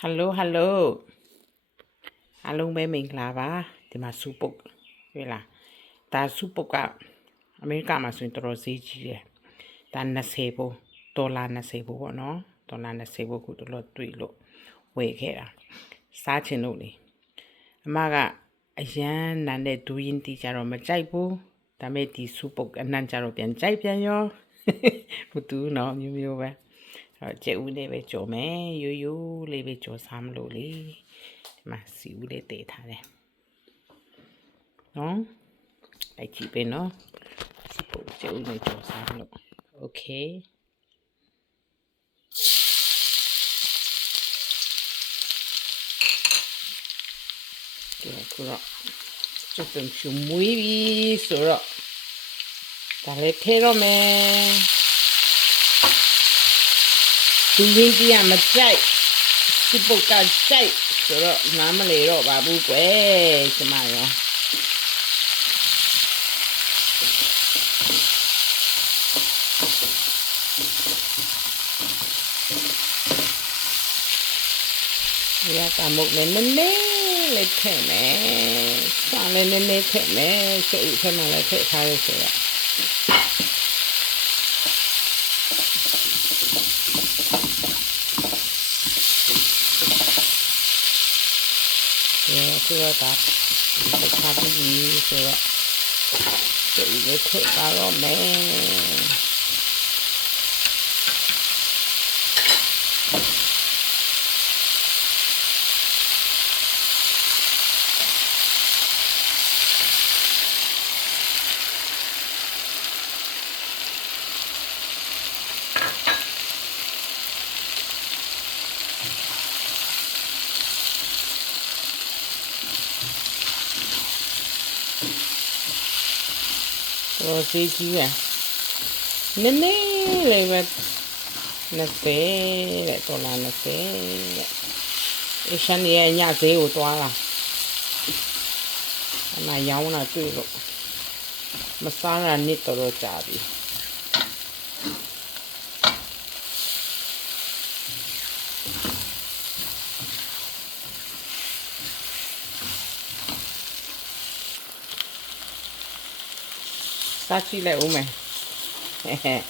ဟယ်လိုဟယ်လိုအားလုံးပဲမင်္ဂလာပါဒီမှာစူပုတ်တွေ့လားဒါစူပုတ်ကအမေရိကမှာဆိုရင်တော်တော်ဈေးကြီးတယ်ဒါ20ဘိုးဒေါ်လာ20ဘိုးပေါ့နော်ဒေါ်လာ20ဘိုးကိုတော်တော်တွေ့လို့ဝယ်ခဲ့တာစားချင်လို့လေအမကအရန်နန်းတဲ့ဒူးရင်တီကြတော့မကြိုက်ဘူးဒါမဲ့ဒီစူပုတ်အနံ့ကြတော့ပြန်ကြိုက်ပြန်ရောဟိုတူနော်မျိုးမျိုးပဲအဲ့ တော့ကြက်ဦးလေးပဲကြော်မယ်ရိုးရိုးလေးပဲကြော်စားမလို့လေဒီမှာစီဦးလေးတည်ထားတယ်နော်လိုက်ကြည့်ပဲနော်စီပုတ်ကြက်ဦးလေးကြော်စားမလို့โอเคဒီခုတော့ကျုပ်ပြန်ရှုံမွေးပြီဆိုတော့ဒါလေးထဲတော့မယ် ဒီရင်းကြီးကမကြိုက်ဒီပုတ်ကကြိုက်ဆိုတော့နားမလေတော့ပါဘူးကွယ်ကျမရောရတာမုတ်လည်းနည်းနည်းလေးထည့်မယ်။ဆောင်းလည်းနည်းနည်းထည့်မယ်။စိတ်ဥထက်မှလည်းထည့်ထားရဆိုတော့ ဒီဆိုတော့ဒါပတ်ချပြီးဆိုတော့စိတ်လည်း တော့မယ်။တော်စီကြီးရနည်းနည်းလေးပဲ20တဲ့ဒေါ်လာ20တဲ့အရှင်ရဲ့ညဈေးကိုတွားလာအမရောင်းလာတွေ့လို့မစားရနစ်တော်တော်ကြာပြီ စားကြည့်လိုက်ဦးမယ်ဟဲ့ဟဲ့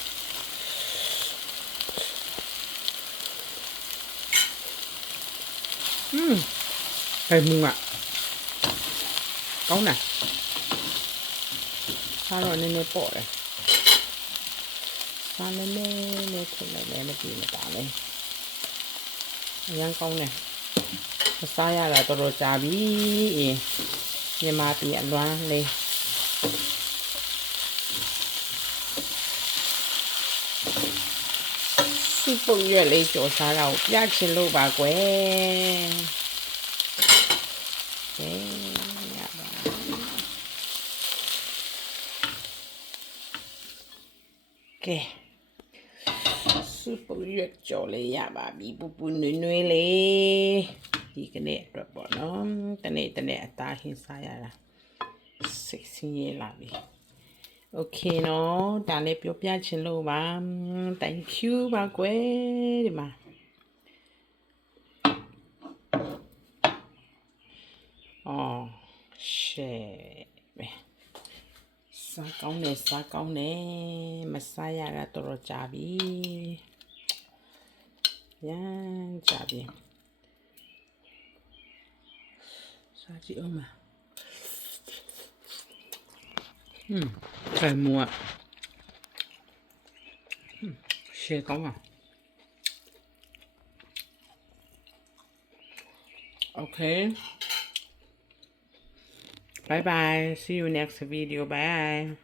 อืมဟဲ့မူကကောင်းတယ်စားတော့နည်းနည်းပေါ့တယ်စားနည်းနည်းလေးထည့်လိုက်လည်းမပြေမတာလဲအရန်ကောင်းတယ်မစားရတာတော်တော်ကြာပြီအေးမြန်မာပြည်အလွမ်းလေး ပုတ်ရွက်လေးကြော်စားတာကိုပြချင်လို့ပါကွယ်ကဲရပါကဲစုပုတ်ရွက်ကြော်လေးရပါပြီပူပူနွေ့နွေ့လေးဒီကနေ့အတွက်ပေါ့နော်တနေ့တနေ့အသားဟင်းစားရတာစိတ်ဆင်းရဲလာပြီ โอเคเนาะဒါလည်းပြောပြချင်လို့ပါ thank you ပါကွယ်ဒီမှာအော်ရှယ်ပဲစားကောင်းတယ်စားကောင်းတယ်မစားရတာတော်တော်ကြာပြီရမ်းကြာပြီစားကြည့်အောင်မ อืมไข่หมูอะอืมเชเขาอะโอเค bye bye see you next video bye